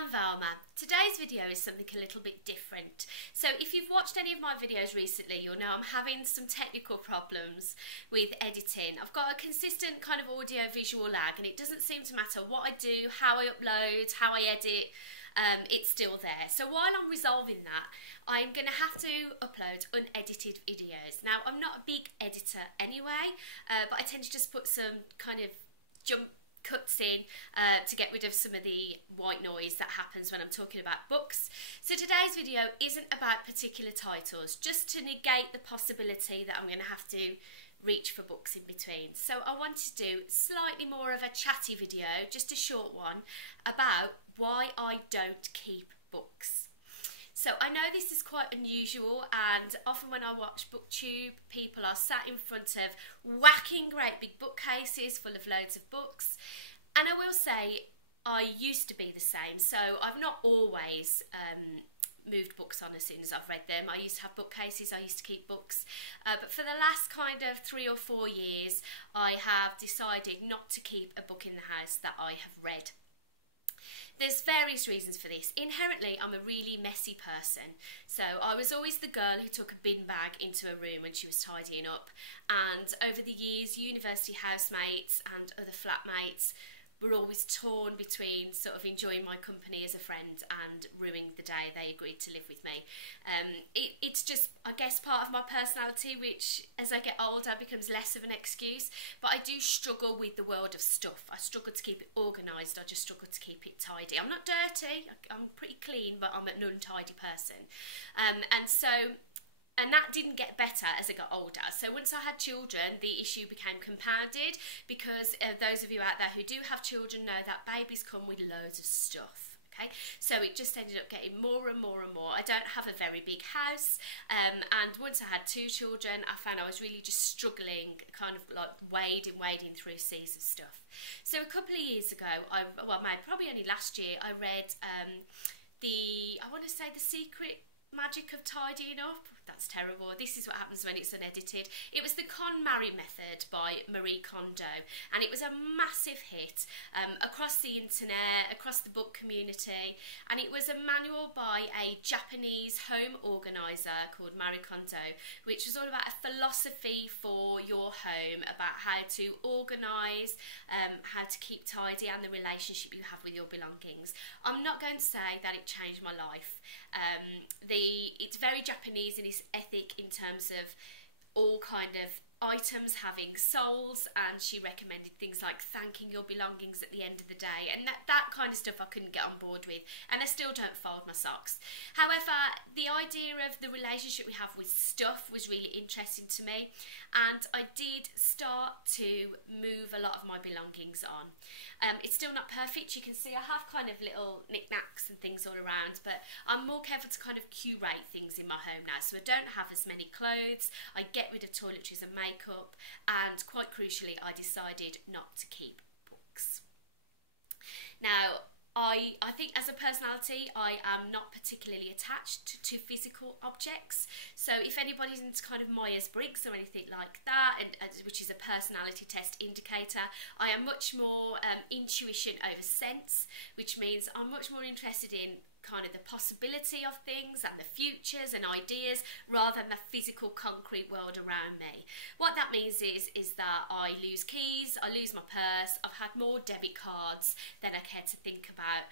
I'm Velma. Today's video is something a little bit different. So if you've watched any of my videos recently, you'll know I'm having some technical problems with editing. I've got a consistent kind of audio visual lag, and it doesn't seem to matter what I do, how I upload, how I edit, it's still there. So while I'm resolving that, I'm going to have to upload unedited videos. Now, I'm not a big editor anyway, but I tend to just put some kind of jump cuts in to get rid of some of the white noise that happens when I'm talking about books. So today's video isn't about particular titles, just to negate the possibility that I'm going to have to reach for books in between. So I want to do slightly more of a chatty video, just a short one, about why I don't keep books. So I know this is quite unusual, and often when I watch BookTube, people are sat in front of whacking great big bookcases full of loads of books. And I will say, I used to be the same. So I've not always moved books on as soon as I've read them. I used to have bookcases, I used to keep books. But for the last kind of 3 or 4 years, I have decided not to keep a book in the house that I have read. There's various reasons for this. Inherently, I'm a really messy person. So I was always the girl who took a bin bag into a room when she was tidying up. And over the years, university housemates and other flatmates were always torn between sort of enjoying my company as a friend and ruining the day they agreed to live with me. It's just, I guess, part of my personality, which as I get older becomes less of an excuse. But I do struggle with the world of stuff. I struggle to keep it organised. I just struggle to keep it tidy. I'm not dirty, I'm pretty clean, but I'm an untidy person. And that didn't get better as I got older. So once I had children, the issue became compounded, because those of you out there who do have children know that babies come with loads of stuff. Okay? So it just ended up getting more and more and more. I don't have a very big house, and once I had 2 children, I found I was really just struggling, kind of like wading through seas of stuff. So a couple of years ago, probably only last year, I read I want to say The Secret Magic of Tidying Up. That's terrible. This is what happens when it's unedited. It was The KonMari Method by Marie Kondo, and it was a massive hit across the internet, across the book community, and it was a manual by a Japanese home organiser called Marie Kondo, which was all about a philosophy for your home, about how to organise, how to keep tidy, and the relationship you have with your belongings. I'm not going to say that it changed my life. It's very Japanese in its ethic in terms of all kind of items having souls, and she recommended things like thanking your belongings at the end of the day, and that kind of stuff I couldn't get on board with, and I still don't fold my socks. However, the idea of the relationship we have with stuff was really interesting to me, and I did start to move a lot of my belongings on. It's still not perfect. You can see I have kind of little knickknacks and things all around, but I'm more careful to kind of curate things in my home now, so I don't have as many clothes. I get rid of toiletries and makeup, and quite crucially, I decided not to keep books. Now, I think as a personality, I am not particularly attached to physical objects. So if anybody's into kind of Myers-Briggs or anything like that, which is a personality test indicator, I am much more intuition over sense, which means I'm much more interested in kind of the possibility of things and the futures and ideas rather than the physical concrete world around me. What that means is that I lose keys, I lose my purse, I've had more debit cards than I care to think about,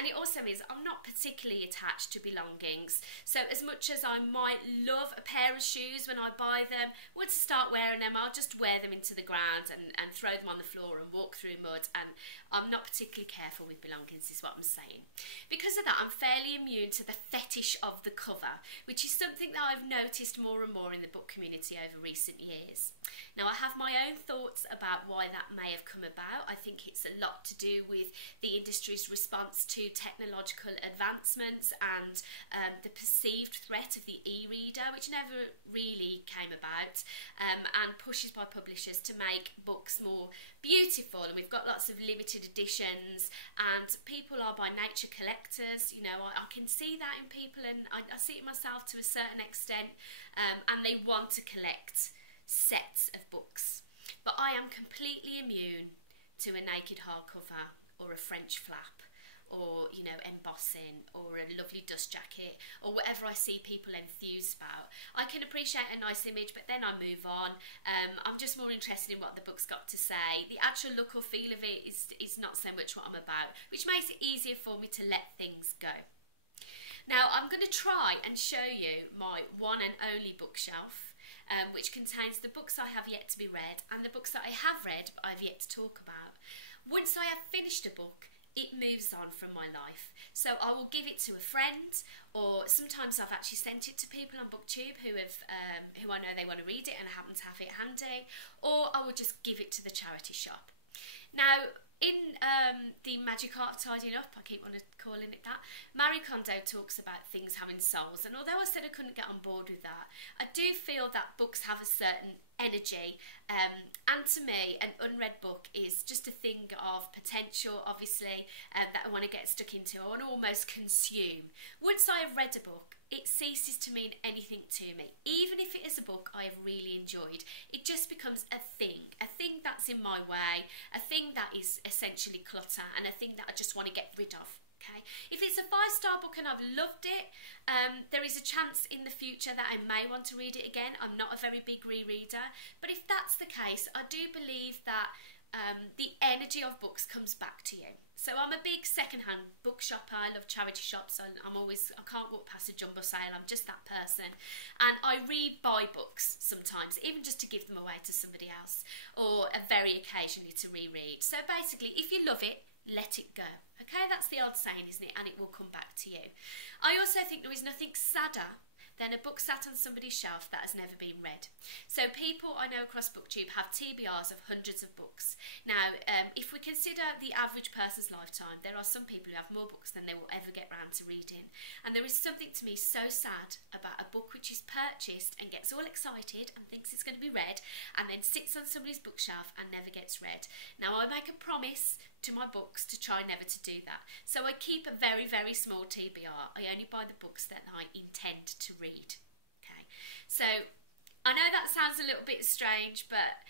and it also means I'm not particularly attached to belongings. So as much as I might love a pair of shoes when I buy them, once I start wearing them, I'll just wear them into the ground and throw them on the floor and walk through mud, and I'm not particularly careful with belongings, is what I'm saying. Because of that, I'm fairly immune to the fetish of the cover, which is something that I've noticed more and more in the book community over recent years. Now, I have my own thoughts about why that may have come about. I think it's a lot to do with the industry's response to technological advancements and the perceived threat of the e-reader, which never really came about, and pushes by publishers to make books more beautiful. And we've got lots of limited editions, and people are by nature collectors. You know, I can see that in people, and I see it myself to a certain extent, and they want to collect sets of books. But I am completely immune to a naked hardcover or a French flap. or, you know, embossing, or a lovely dust jacket, or whatever I see people enthused about. I can appreciate a nice image, but then I move on. I'm just more interested in what the book's got to say. The actual look or feel of it is not so much what I'm about, which makes it easier for me to let things go. Now, I'm going to try and show you my one and only bookshelf, which contains the books I have yet to be read and the books that I have read but I've yet to talk about. Once I have finished a book, it moves on from my life. So I will give it to a friend, or sometimes I've actually sent it to people on BookTube who I know they want to read it and happen to have it handy, or I will just give it to the charity shop. Now, in the Magic Art of Tidying Up, I keep on calling it that, Marie Kondo talks about things having souls, and although I said I couldn't get on board with that, I do feel that books have a certain energy, and to me an unread book is just a thing of potential, obviously, that I want to get stuck into, I want to almost consume. Once I have read a book, it ceases to mean anything to me. Even if it is a book I have really enjoyed, it just becomes a thing that's in my way, a thing that is essentially clutter, and a thing that I just want to get rid of. Okay? If it's a 5-star book and I've loved it, there is a chance in the future that I may want to read it again. I'm not a very big rereader, but if that's the case, I do believe that the energy of books comes back to you. So I'm a big second-hand book shopper. I love charity shops. I can't walk past a jumbo sale. I'm just that person. And I rebuy books sometimes, even just to give them away to somebody else, or very occasionally to reread. So basically, if you love it, let it go. Okay, that's the old saying, isn't it? And it will come back to you. I also think there is nothing sadder than a book sat on somebody's shelf that has never been read. So people I know across BookTube have TBRs of hundreds of books. Now, if we consider the average person's lifetime, there are some people who have more books than they will ever get round to reading. And there is something to me so sad about a book which is purchased and gets all excited and thinks it's going to be read, and then sits on somebody's bookshelf and never gets read. Now, I make a promise to my books to try never to do that. So I keep a very, very small TBR. I only buy the books that I intend to read. Okay, so I know that sounds a little bit strange, but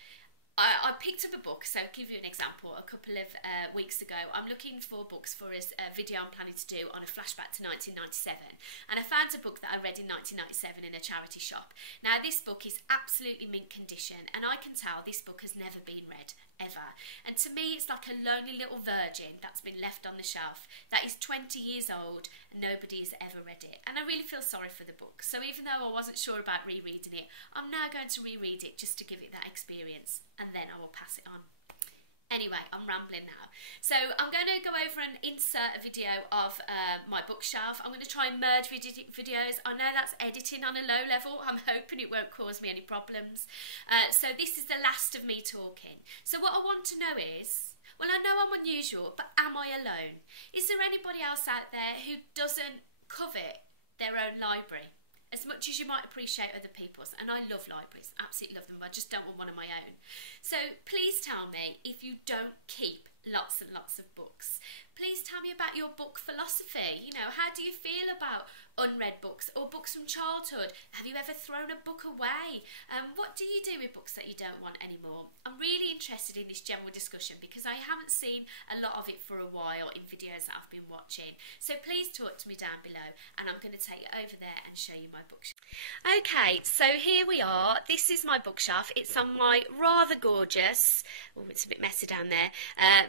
I picked up a book. So I'll give you an example. A couple of weeks ago, I'm looking for books for a video I'm planning to do on a flashback to 1997, and I found a book that I read in 1997 in a charity shop. Now, this book is absolutely mint condition, and I can tell this book has never been read, ever. And to me, it's like a lonely little virgin that's been left on the shelf that is 20 years old and nobody has ever read it. And I really feel sorry for the book. So even though I wasn't sure about rereading it, I'm now going to reread it just to give it that experience, and then I will pass it on. Anyway, I'm rambling now. So I'm going to go over and insert a video of my bookshelf. I'm going to try and merge videos. I know that's editing on a low level. I'm hoping it won't cause me any problems. So this is the last of me talking. So what I want to know is, well, I know I'm unusual, but am I alone? Is there anybody else out there who doesn't covet their own library as much as you might appreciate other people's? And I love libraries, absolutely love them, but I just don't want one of my own. So please tell me if you don't keep lots and lots of books. Please tell me about your book philosophy. You know, how do you feel about unread books or books from childhood? Have you ever thrown a book away? What do you do with books that you don't want anymore? I'm really interested in this general discussion because I haven't seen a lot of it for a while in videos that I've been watching. So please talk to me down below, and I'm going to take you over there and show you my bookshelf. Okay, so here we are. This is my bookshelf. It's on my rather gorgeous, oh, it's a bit messy down there,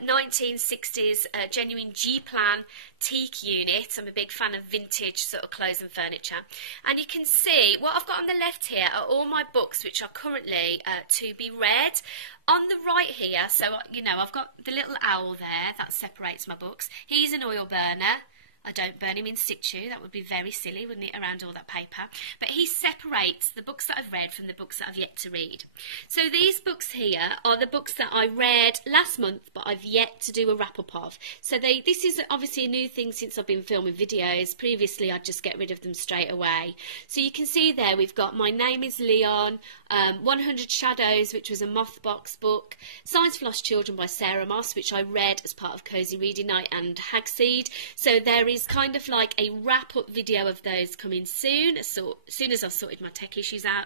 1960s genuine G-plan teak unit. I'm a big fan of vintage sort of clothes and furniture. And you can see what I've got on the left here are all my books which are currently to be read. On the right here, so you know, I've got the little owl there that separates my books. He's an oil burner. I don't burn him in situ, that would be very silly, wouldn't it, around all that paper. But he separates the books that I've read from the books that I've yet to read. So these books here are the books that I read last month, but I've yet to do a wrap-up of. So this is obviously a new thing since I've been filming videos. Previously, I'd just get rid of them straight away. So you can see there, we've got My Name is Leon, 100 Shadows, which was a Mothbox book, Science for Lost Children by Sarah Moss, which I read as part of Cozy Reading Night and Hagseed. So there is kind of like a wrap-up video of those coming soon, as soon as I've sorted my tech issues out.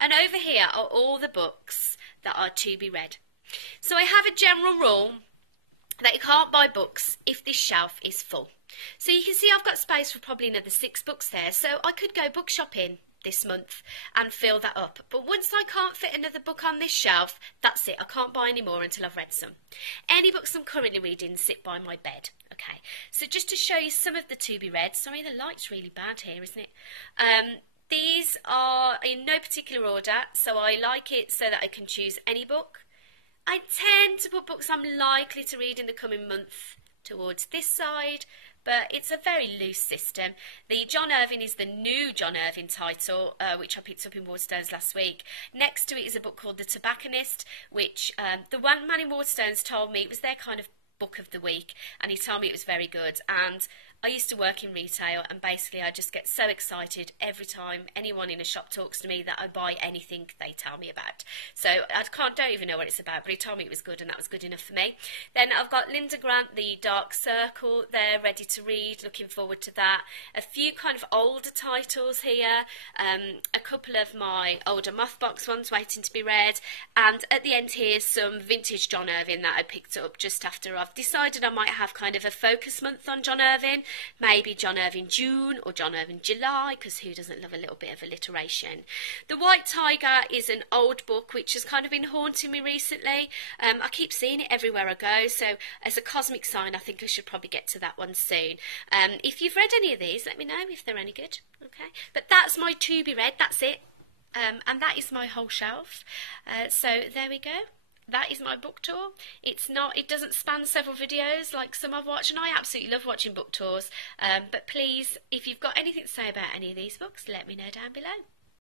And over here are all the books that are to be read. So I have a general rule that you can't buy books if this shelf is full. So you can see I've got space for probably another 6 books there, so I could go book shopping this month and fill that up. But once I can't fit another book on this shelf, that's it. I can't buy any more until I've read some. Any books I'm currently reading sit by my bed. Okay, so just to show you some of the to be read. Sorry, the light's really bad here, isn't it? These are in no particular order, so I like it so that I can choose any book. I tend to put books I'm likely to read in the coming month towards this side, but it's a very loose system. The John Irving is the new John Irving title, which I picked up in Waterstones last week. Next to it is a book called The Tobacconist, which the one man in Waterstones told me it was their kind of book of the week, and he told me it was very good. And I used to work in retail, and basically I just get so excited every time anyone in a shop talks to me that I buy anything they tell me about. So I don't even know what it's about, but he told me it was good, and that was good enough for me. Then I've got Linda Grant, The Dark Circle there, ready to read, looking forward to that. A few kind of older titles here, a couple of my older Mothbox ones waiting to be read, and at the end here some vintage John Irving that I picked up just after I've decided I might have kind of a focus month on John Irving. Maybe John Irving June or John Irving July, because who doesn't love a little bit of alliteration? The White Tiger is an old book which has kind of been haunting me recently. I keep seeing it everywhere I go, so as a cosmic sign I think I should probably get to that one soon. If you've read any of these, let me know if they're any good. Okay, but that's my to be read, that's it. And that is my whole shelf. So there we go. That is my book tour. It doesn't span several videos like some I've watched, and I absolutely love watching book tours. But please, if you've got anything to say about any of these books, let me know down below.